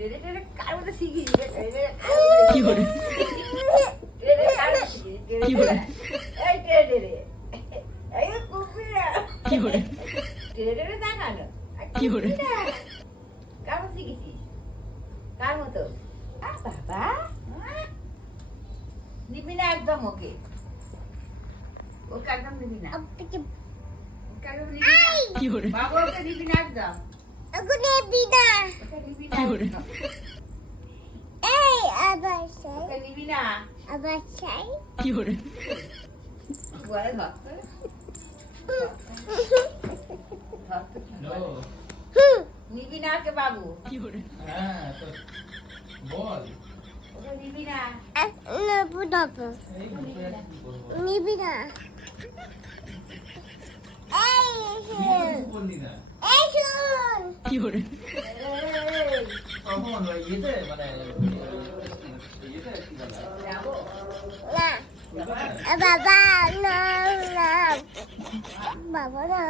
টেনে টেনে কার মধ্যে শিখি কি করে টেনে কার মধ্যে শিখি কি করে এই টেনে টেনে এই কুকুরা কি করে টেনে টেনে দেখানো কি করে কার মধ্যে শিখেছিস কার মতো বাবা নিবি না একদম ওকে ওকে একদম নিবি না ওকে একদম নিবি না কি করে বাবা ওকে নিবি না একদম Aku nebi dah. ওকে নিবি না কি করে একদম। Abang saya. ওকে নিবি না Abang saya. কি করে বলে ধর No. নিবি না ওকে বাবু কি করে হ্যাঁ তো বল ওকে নিবি না Nebu apa? এই মুখে আর কি বলবো Nebi dah. কি বললি না Sun. কি করে এই, কখন ওই ইয়েতে মানে ইয়েতে কি বলে যাবো Nah. ওইখানে? Baba, no, no. Baba, no.